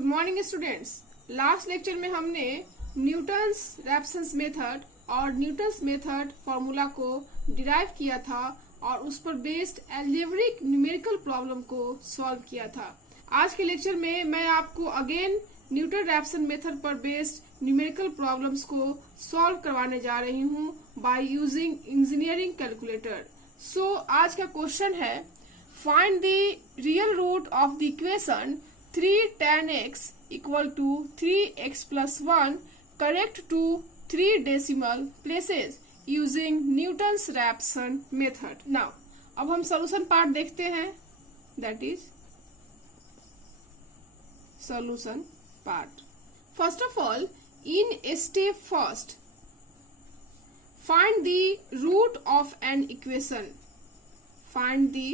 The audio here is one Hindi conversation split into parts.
Good morning students. Last lecture में हमने न्यूटन्स रैप्सन्स मेथड और न्यूटन्स मेथड फॉर्मूला को डिराइव किया था और उस पर बेस्ड अलजेब्रिक न्यूमेरिकल प्रॉब्लम को सॉल्व किया था। आज के लेक्चर में मैं आपको अगेन न्यूटन रैप्सन मेथड पर बेस्ड न्यूमेरिकल प्रॉब्लम्स को सॉल्व करवाने जा रही हूँ by using engineering calculator. So आज का क्वेश्चन है, find the real root of the equation 3 tan x equal to 3x plus 1 correct to 3 decimal places using Newton's Raphson method. Now, अब हम solution part देखते हैं, that is solution part. First of all, in step first, find the root of an equation. Find the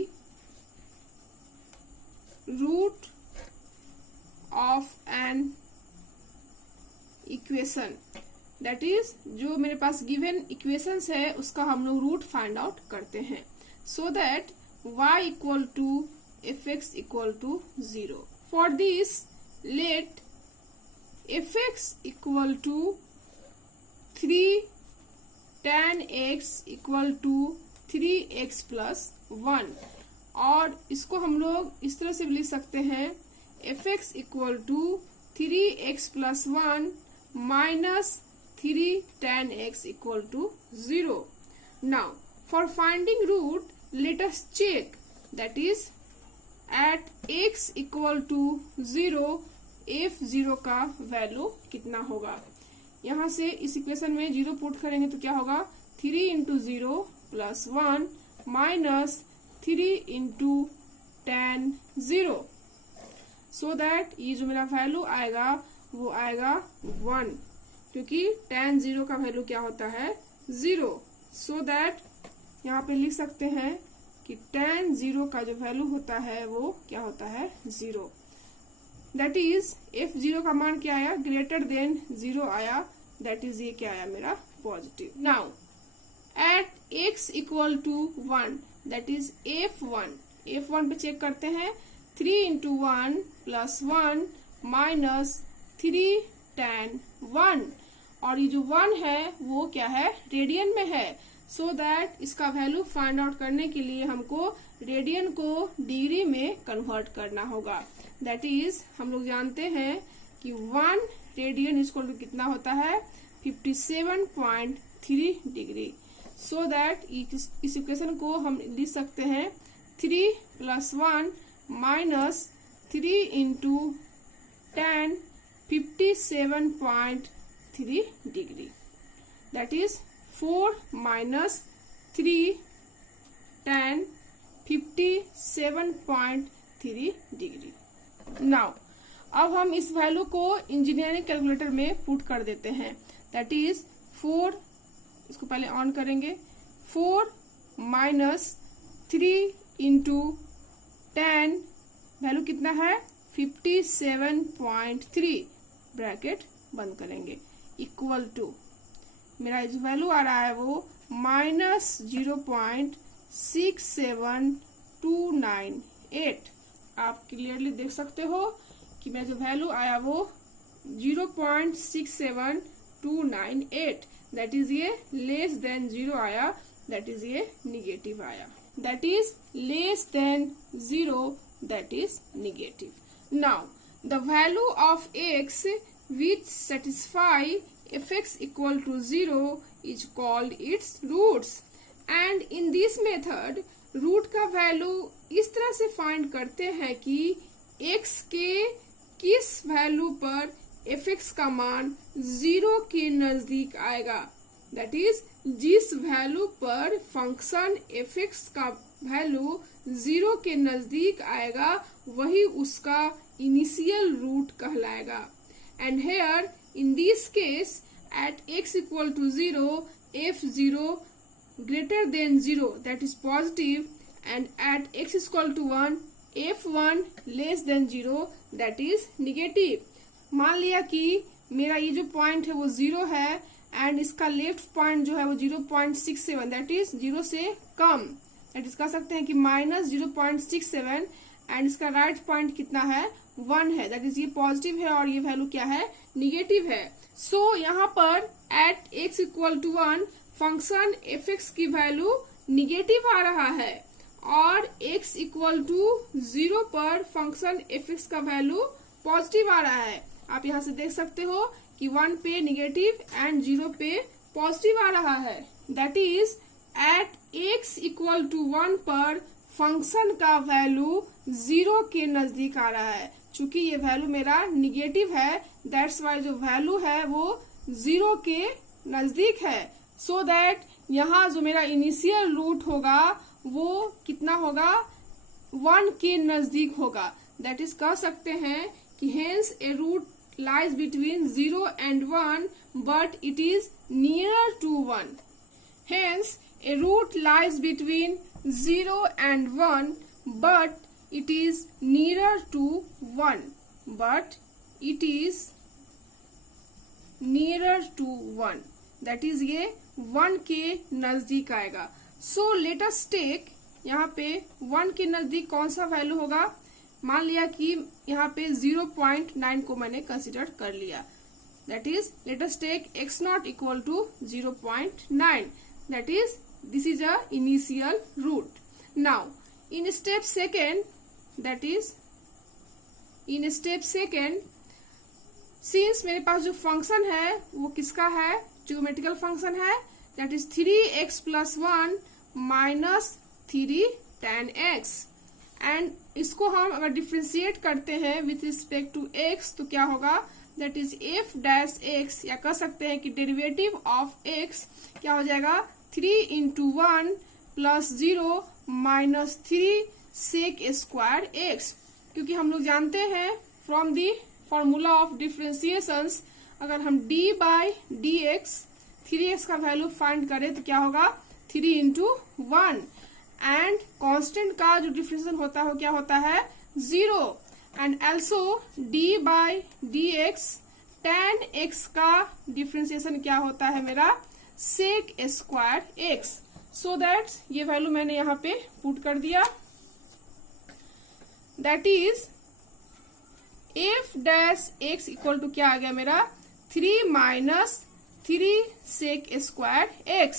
root of an equation, that is जो मेरे पास given equations है उसका हम लोग रूट फाइंड आउट करते हैं, so that y equal to fx equal to 0. For this, let fx equal to 3 tan x equal to 3x plus 1, और इसको हम लोग इस तरह से भी लिख सकते हैं fx equal to 3x plus 1 minus 3 tan x equal to 0. Now, for finding root, let us check, that is at x equal to 0, f0 का वैल्यू कितना होगा। यहाँ से इस इक्वेशन में 0 पुट करेंगे तो क्या होगा, 3 into 0 plus 1 minus 3 into tan 0, so that ये जो मेरा वैल्यू आएगा वो आएगा 1, क्योंकि tan 0 का वैल्यू क्या होता है 0, so that यहाँ पे लिख सकते हैं कि tan 0 का जो वैल्यू होता है वो क्या होता है 0, that is f0 का मान क्या आया, ग्रेटर देन 0 आया, that is ये क्या आया मेरा positive. Now at x equal to 1, that is f1 पे चेक करते हैं, 3 into 1 plus 1 minus 3 tan 1, और ये जो 1 है वो क्या है, रेडियन में है, so that इसका वैल्यू फाइंड आउट करने के लिए हमको रेडियन को डिग्री में कन्वर्ट करना होगा। दैट इज हम लोग जानते हैं कि 1 रेडियन इक्वल टू कितना होता है 57.3 डिग्री, सो दैट इस इक्वेशन को हम लिख सकते हैं 3 plus 1 minus 3 into tan 57.3 degree, that is 4 minus 3 tan 57.3 degree. Now, अब हम इस वैल्यू को इंजीनियरिंग कैलकुलेटर में पुट कर देते हैं, that is 4, इसको पहले ऑन करेंगे, 4 minus 3 into tan वैल्यू कितना है 57.3, ब्रैकेट बंद करेंगे, इक्वल टू मेरा जो वैल्यू आ रहा है वो -0.67298। आप क्लियरली देख सकते हो कि मेरा जो वैल्यू आया वो 0.67298, दैट इज ये लेस देन 0 आया, दैट इज ये निगेटिव आया, that is less than 0, that is negative. Now, the value of x which satisfy fx equal to 0 is called its roots, and in this method root का वैल्यू इस तरह से फाइंड करते हैं कि x के किस वैल्यू पर fx का मान 0 के नजदीक आएगा, that is जिस वैल्यू पर फंक्शन fx का वैल्यू 0 के नजदीक आएगा वही उसका इनिशियल रूट कहलाएगा। And here in this case at x equal to 0, f0 greater than 0, that is positive, and at x equal to 1, f1 less than 0, that is negative. मान लिया कि मेरा ये जो पॉइंट है वो 0 है एंड इसका लेफ्ट पॉइंट जो है वो 0.67, दैट इज 0 से कम, दैट इज कह सकते हैं कि -0.67, एंड इसका राइट पॉइंट कितना है 1 है, दैट इज ये पॉजिटिव है और ये वैल्यू क्या है, निगेटिव है। सो यहाँ पर at x equal to 1 function fx की वैल्यू निगेटिव आ रहा है और x इक्वल टू 0 पर फंक्शन fx का वैल्यू पॉजिटिव आ रहा है। आप यहाँ से देख सकते हो कि 1 पे निगेटिव एंड 0 पे पॉजिटिव आ रहा है। That is at x equal to 1 पर फंक्शन का वैल्यू 0 के नजदीक आ रहा है। चूंकि ये वैल्यू मेरा निगेटिव है, दैट्स वाई जो वैल्यू है वो 0 के नजदीक है। सो दैट यहाँ जो मेरा इनिशियल रूट होगा वो कितना होगा, 1 के नजदीक होगा। दैट इज कह सकते हैं कि hence a root lies between 0 and 1 but it is nearer to 1. Hence, a root lies between 0 and 1 but it is nearer to 1. But it is nearer to 1. That is ये 1 के नजदीक आएगा। So let us take यहाँ पे 1 के नजदीक कौन सा वैल्यू होगा। मान लिया कि यहाँ पे 0.9 को मैंने कंसिडर कर लिया। That is let us take x not equal to 0.9। That is this is a initial root. Now in step second, that is in step second, since मेरे पास जो फंक्शन है वो किसका है, ज्योमेट्रिकल फंक्शन है। That is 3x plus 1 minus 3 tan x। And इसको हम अगर डिफ्रेंशिएट करते हैं विथ रिस्पेक्ट टू x तो क्या होगा, that is f dash x, या कह सकते हैं कि डेरिवेटिव ऑफ x क्या हो जाएगा, 3 into 1 plus 0 minus 3 sec square x। क्योंकि हम लोग जानते हैं from the formula of differentiations, अगर हम d by d x 3x का वैल्यू फाइंड करें तो क्या होगा, 3 इंटू 1 एंड कांस्टेंट का जो डिफरेंशिएशन होता है वो क्या होता है, 0। And also d by d x tan x का डिफरेंशिएशन क्या होता है मेरा, sec square x। So that ये वैल्यू मैंने यहाँ पे पुट कर दिया। That is f dash x equal to क्या आ गया मेरा, 3 minus 3 sec square x।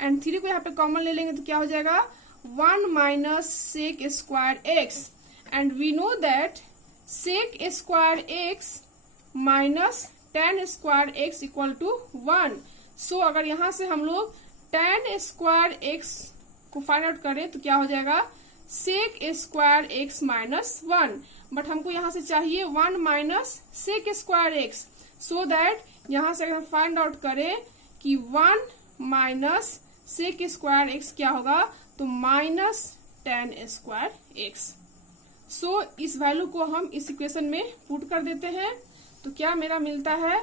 And 3 को यहाँ पे कॉमन ले लेंगे तो क्या हो जाएगा, 1 minus sec square x। And we know that sec square x minus tan square x equal to 1। So अगर यहाँ से हम लोग tan स्क्वायर x को फाइंड आउट करें तो क्या हो जाएगा, सेक स्क्वायर x माइनस 1। बट हमको यहाँ से चाहिए 1 minus sec square x। So that यहाँ से अगर हम फाइंड आउट करें कि 1 माइनस सेक स्क्वायर x क्या होगा, तो माइनस tan स्क्वायर x। सो इस वैल्यू को हम इस इक्वेशन में पुट कर देते हैं तो क्या मेरा मिलता है,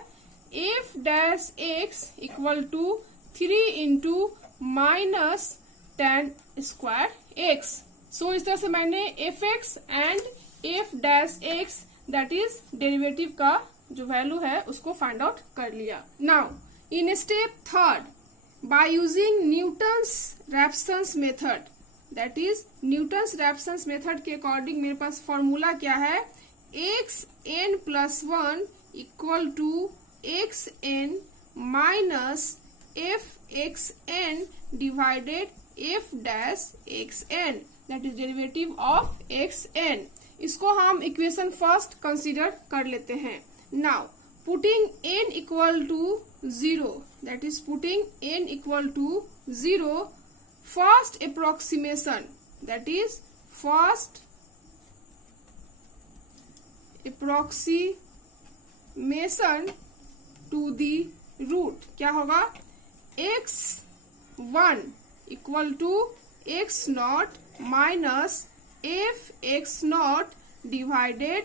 f dash x equal to 3 into minus tan square x। सो इस तरह से मैंने fx and f dash x that is derivative का जो वैल्यू है उसको फाइंड आउट कर लिया। Now in step third, by using Newton's Raphson's method, that is Newton's Raphson's method के अकॉर्डिंग मेरे पास फॉर्मूला क्या है, x n plus 1 equal to x n minus f x n divided f dash x n, that is derivative of x n. इसको हम इक्वेशन फर्स्ट कंसीडर कर लेते हैं। Now putting n equal to 0, that is putting n equal to 0, first approximation, that is first approximation to the root क्या होगा, x1 equal to x naught minus f x naught divided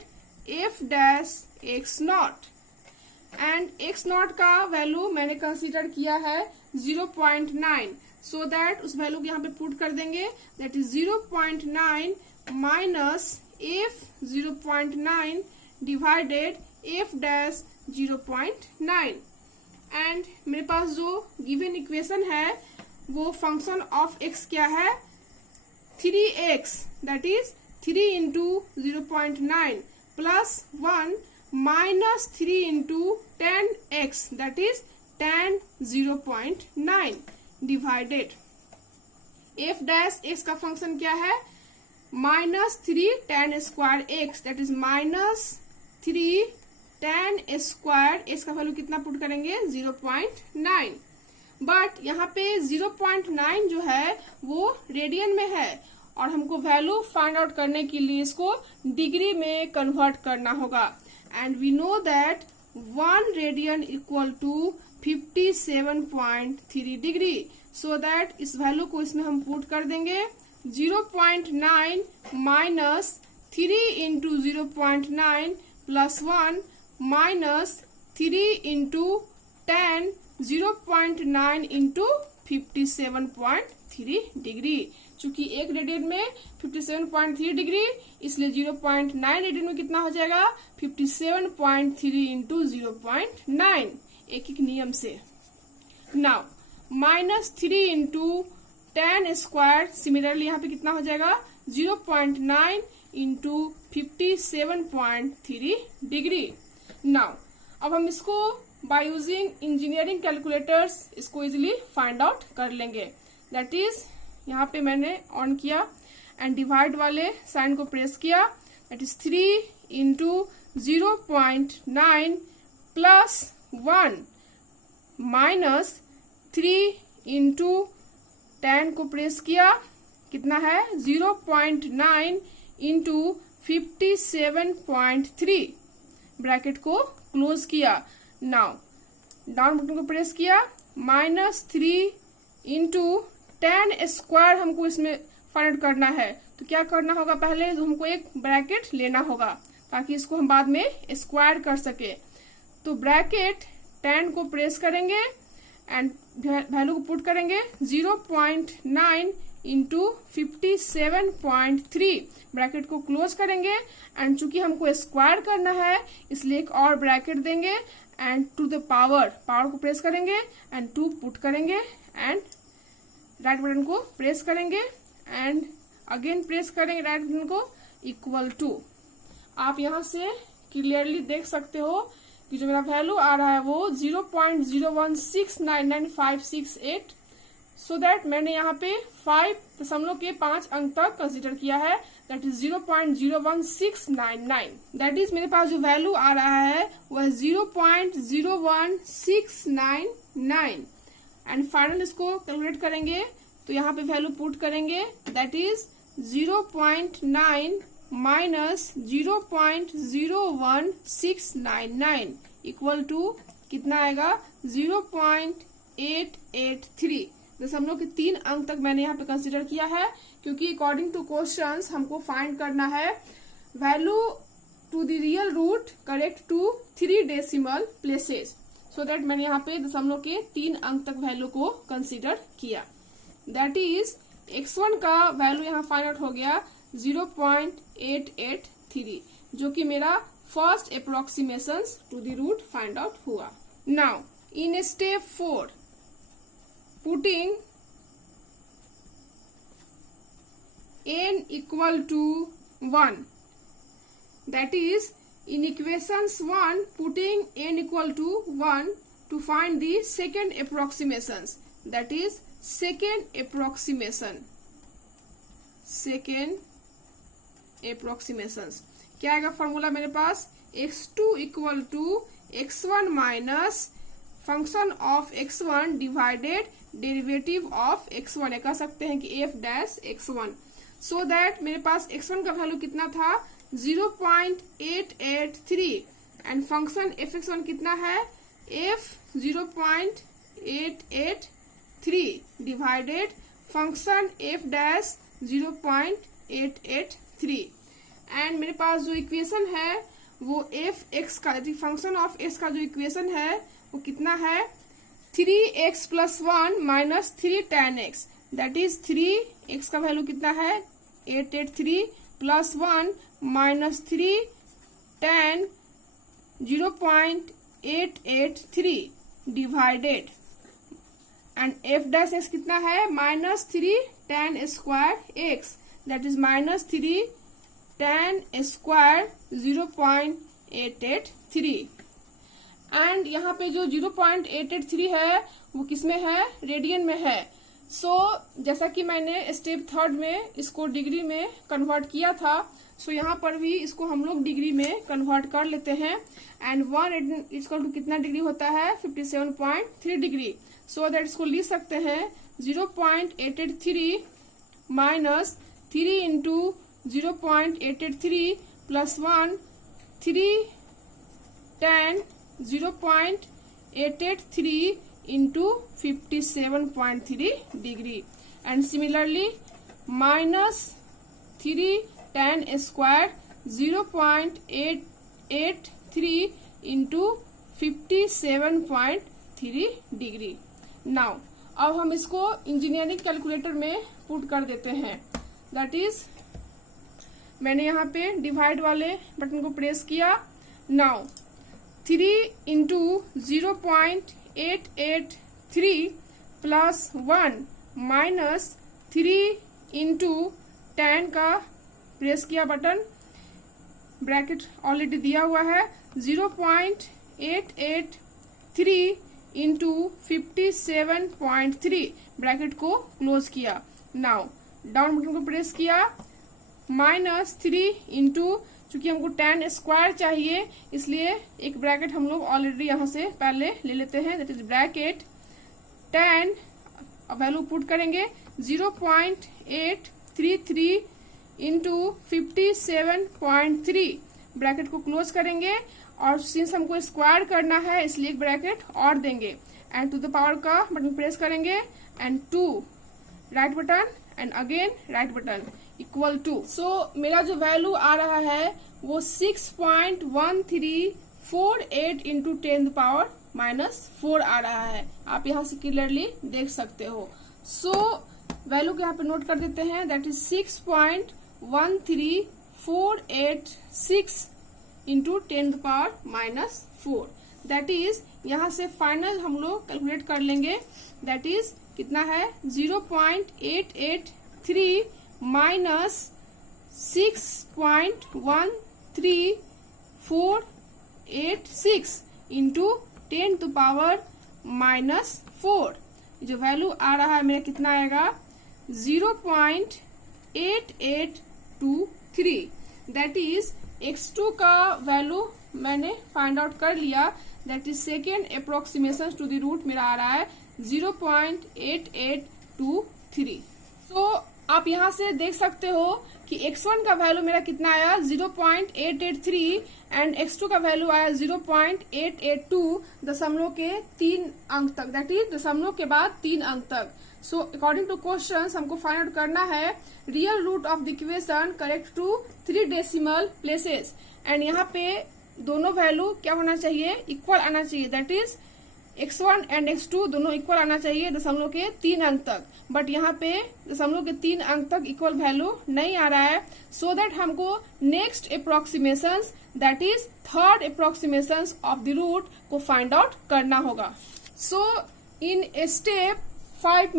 f dash x naught। And x not का वैल्यू मैंने कंसीडर किया है 0.9, सो दैट उस वैल्यू को यहाँ पे पुट कर देंगे, that is 0.9 minus f 0.9 divided f dash 0.9। And मेरे पास जो गिवन इक्वेशन है वो फंक्शन ऑफ x क्या है, 3x, that is 3 into 0.9 plus 1 minus 3 into ten x that is tan 0.9 divided f dash x का फंक्शन क्या है, minus 3 tan square x that is minus 3 tan square x का वैल्यू कितना पुट करेंगे 0.9, बट यहाँ पे 0.9 जो है वो रेडियन में है और हमको वैल्यू फाइंड आउट करने के लिए इसको डिग्री में कन्वर्ट करना होगा and we know that 1 radian equal to 57.3 degree, so that इस वैल्यू को इसमें हम पुट कर देंगे 0.9 minus 3 into 0.9 plus 1 minus 3 into 10 0.9 into 57.3 degree. चूंकि एक रेडियन में 57.3 डिग्री इसलिए 0.9 रेडियन में कितना हो जाएगा 57.3 इंटू 0.9 एक एक नियम से। Now minus 3 into 10 square similarly यहाँ पे कितना हो जाएगा 0.9 इंटू 57.3 डिग्री। नाउ अब हम इसको बाय यूजिंग इंजीनियरिंग कैलकुलेटर्स इसको इजिली फाइंड आउट कर लेंगे। दैट इज यहाँ पे मैंने ऑन किया एंड डिवाइड वाले साइन को प्रेस किया, that is 3 into 0.9 plus 1 minus 3 into 10 को प्रेस किया, कितना है 0.9 इंटू 57.3 ब्रैकेट को क्लोज किया। नाउ डाउन बटन को प्रेस किया, माइनस 3 इंटू 10 स्क्वायर हमको इसमें फाइंड करना है, तो क्या करना होगा पहले हमको एक ब्रैकेट लेना होगा ताकि इसको हम बाद में स्क्वायर कर सके। तो ब्रैकेट 10 को प्रेस करेंगे एंड वैल्यू को पुट करेंगे 0.9 इंटू 57.3 ब्रैकेट को क्लोज करेंगे एंड चूंकि हमको स्क्वायर करना है इसलिए एक और ब्रैकेट देंगे एंड टू द पावर को प्रेस करेंगे एंड 2 पुट करेंगे एंड राइट बटन को प्रेस करेंगे एंड अगेन प्रेस करेंगे राइट बटन को इक्वल टू। आप यहाँ से क्लियरली देख सकते हो कि जो मेरा वैल्यू आ रहा है वो 0.0169958, सो दैट मैंने यहाँ पे 5.5 अंक तक कंसीडर किया है, दैट इज 0.01699। दैट इज मेरे पास जो वैल्यू आ रहा है वह 0.01699 एंड फाइनल इसको कैलकुलेट करेंगे तो यहाँ पे वैल्यू पुट करेंगे, that is 0.9 minus 0.01699 equal to कितना आएगा 0.883। दशमलव के 3 अंक तक मैंने यहाँ पे कंसीडर किया है क्योंकि अकॉर्डिंग टू क्वेश्चंस हमको फाइंड करना है value to the real root correct to 3 decimal places, so that मैंने यहाँ पे दशमलव के 3 अंक तक वैल्यू को कंसीडर किया। दैट इज x1 का वैल्यू यहाँ फाइंड आउट हो गया 0.883 जो कि मेरा first approximation to the root find out हुआ। Now in step 4 putting n equal to 1, that is in equations 1 putting n equal to 1 to find the second approximations, that is second approximations क्या आएगा फॉर्मूला मेरे पास x2 equal to x1 minus function of x1 divided derivative of x1 कह सकते हैं कि f dash x1, so that मेरे पास x1 का वैल्यू कितना था 0.883 एंड फंक्शन fx1 कितना है f 0.883 divided function f dash 0.883 and मेरे पास जो इक्वेशन है वो एफ एक्स का फंक्शन ऑफ एक्स का जो इक्वेशन है वो कितना है 3x plus 1 minus 3 tan x, that is 3x का वैल्यू कितना है 883 plus 1 minus 3 tan 0.883 divided and f dash x कितना है minus 3 tan square x, that is minus 3 tan square 0.883 and यहाँ पे जो 0.883 है वो किसमें है, रेडियन में है। जैसा कि मैंने स्टेप थर्ड में इसको डिग्री में कन्वर्ट किया था, यहाँ पर भी इसको हम लोग डिग्री में कन्वर्ट कर लेते हैं। एंड 1 इक्वल टू कितना डिग्री होता है, 57.3 डिग्री। दैट इसको लिख सकते हैं 0.883 minus 3 into 0.883 plus 1 3 tan 0.883 into 57.3 degree and similarly minus 3 tan square 0.883 into 57.3 degree। Now अब हम इसको इंजीनियरिंग कैलकुलेटर में पुट कर देते हैं। दैट इज मैंने यहाँ पे डिवाइड वाले बटन को प्रेस किया। Now 3 into 0.883 plus 1 minus 3 into 10 का प्रेस किया बटन, ब्रैकेट ऑलरेडी दिया हुआ है, 0.883 इंटू 57.3 ब्रैकेट को क्लोज किया। नाउ डाउन बटन को प्रेस किया, माइनस 3 इंटू, चूंकि हमको tan स्क्वायर चाहिए इसलिए एक ब्रैकेट हम लोग ऑलरेडी यहाँ से पहले ले लेते हैं। That is bracket tan, value put करेंगे 0.833 इंटू 57.3 ब्रैकेट को क्लोज करेंगे और सिंस हमको स्क्वायर करना है इसलिए एक ब्रैकेट और देंगे एंड टू द पावर का बटन प्रेस करेंगे and 2 right button and again right button equal to. मेरा जो वैल्यू आ रहा है वो 6.1348 इंटू 10⁻⁻4 आ रहा है। आप यहाँ से क्लियरली देख सकते हो। वैल्यू को यहाँ पे नोट कर देते हैं, that is 6.13486 into 10⁻⁻4। That is यहाँ से फाइनल हम लोग कैलकुलेट कर लेंगे। दैट इज कितना है, 0.883 माइनस 6.13486 इंटू 10⁻⁻4। जो वैल्यू आ रहा है मेरा कितना आएगा, 0.8823। दैट इज x2 का वैल्यू मैंने फाइंड आउट कर लिया। That is second approximation to the root मेरा आ रहा है 0.8823। आप यहाँ से देख सकते हो कि x1 का वैल्यू मेरा कितना आया 0.883 एंड x2 का वैल्यू आया 0.882 दशमलव के 3 अंक तक। दैट इज दशमलव के बाद 3 अंक तक। अकॉर्डिंग टू क्वेश्चन हमको फाइंड आउट करना है real root of the equation correct to 3 decimal places and यहाँ पे दोनों वैल्यू क्या होना चाहिए, इक्वल आना चाहिए। That is x1 and x2 दोनों इक्वल आना चाहिए दशमलव के 3 अंक तक, बट यहाँ पे दशमलव के 3 अंक तक इक्वल वैल्यू नहीं आ रहा है। दैट हमको next approximation that is third approximation of the root को फाइंड आउट करना होगा। इन स्टेप 5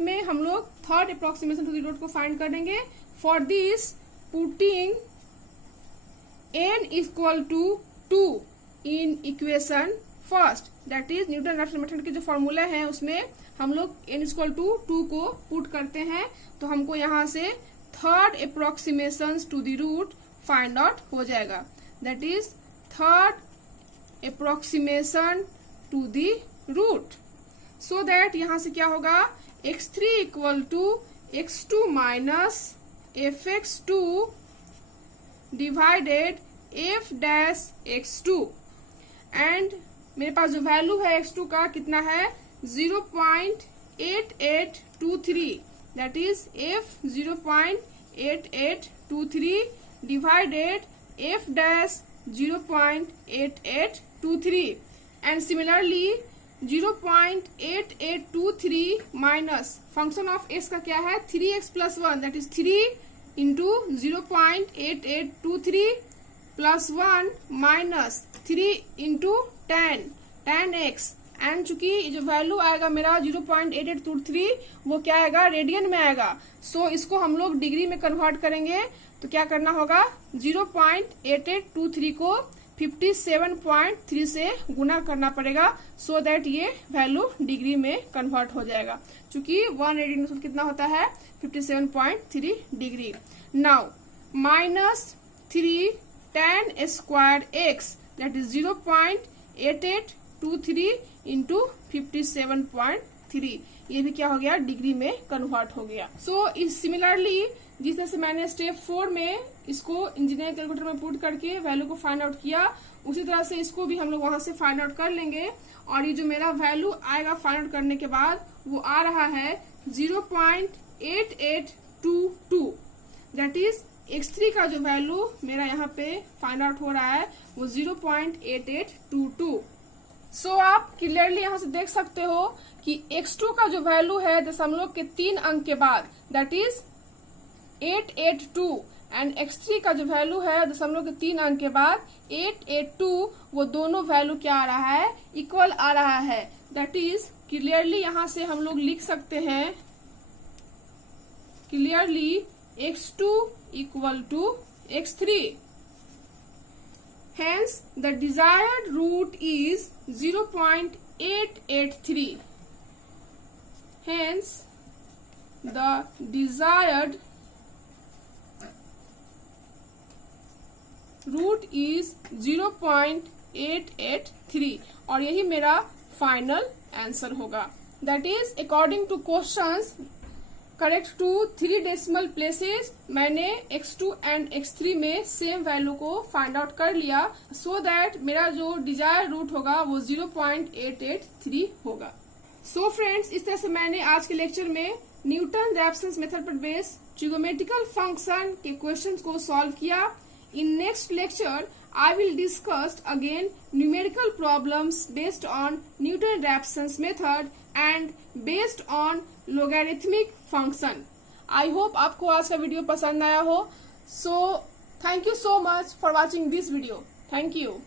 में हम लोग third approximation to the root को फाइंड करेंगे। For this putting n equal to 2 in equation first, that is Newton Raphson method के जो फॉर्मूला है उसमें हम लोग n इक्वल टू 2 को पुट करते हैं तो हमको यहाँ से third approximation to the root find out हो जाएगा। That is third approximation to the root. That यहाँ से क्या होगा, x3 equal to x2 minus fx2 divided f dash x2 and मेरे पास जो वैल्यू है x2 का कितना है 0.8823। That is f 0.8823 divided f dash 0.8823 and similarly 0.8823 minus function of x का क्या है 3x plus 1, that is 3 into 0.8823 plus 1 minus 3 into 10x and चूंकि जो वैल्यू आएगा मेरा 0.8823 वो क्या आएगा, रेडियन में आएगा। इसको हम लोग डिग्री में कन्वर्ट करेंगे तो क्या करना होगा, 0.8823 को 57.3 से गुना करना पड़ेगा, सो दैट ये वैल्यू डिग्री में कन्वर्ट हो जाएगा, क्योंकि 180 कितना होता है 57.3 degree. Now -3 tan square x that is 0.8823 into 57.3, ये भी क्या हो गया, डिग्री में कन्वर्ट हो गया। सो इस सिमिलरली जिस तरह से मैंने स्टेप 4 में इसको इंजीनियरिंग कैलकुलेटर में पुट करके वैल्यू को फाइंड आउट किया, उसी तरह से इसको भी हम लोग वहां से फाइंड आउट कर लेंगे। और ये जो मेरा वैल्यू आएगा फाइंड आउट करने के बाद, वो आ रहा है 0.8822, दैट इज x3 का जो वैल्यू मेरा यहाँ पे फाइंड आउट हो रहा है वो 0.8822। सो आप क्लियरली यहाँ से देख सकते हो कि x2 का जो वैल्यू है दशमलव के 3 अंक के बाद, दैट इज 882, एंड x3 का जो वैल्यू है दशमलव के 3 अंक के बाद 882, वो दोनों वैल्यू क्या आ रहा है, इक्वल आ रहा है। दैट इज क्लियरली यहाँ से हम लोग लिख सकते हैं clearly x2 equal to x3, hence the desired root is 0.883, hence the desired root is 0.883, और यही मेरा फाइनल आंसर होगा। That is according to questions correct to 3 decimal places, मैंने x2 एंड x3 में सेम वैल्यू को फाइंड आउट कर लिया, सो दैट मेरा जो डिजायर रूट होगा वो 0.883 होगा। सो फ्रेंड्स, इस तरह से मैंने आज के लेक्चर में न्यूटन रैप्सन मेथड पर बेस्ड ट्रिगोमेट्रिकल फंक्शन के क्वेश्चंस को सॉल्व किया। In next lecture, I will discuss again numerical problems based on Newton-Raphson's method and based on logarithmic function. I hope आपको आज का वीडियो पसंद आया हो। So, thank you so much for watching this video. Thank you.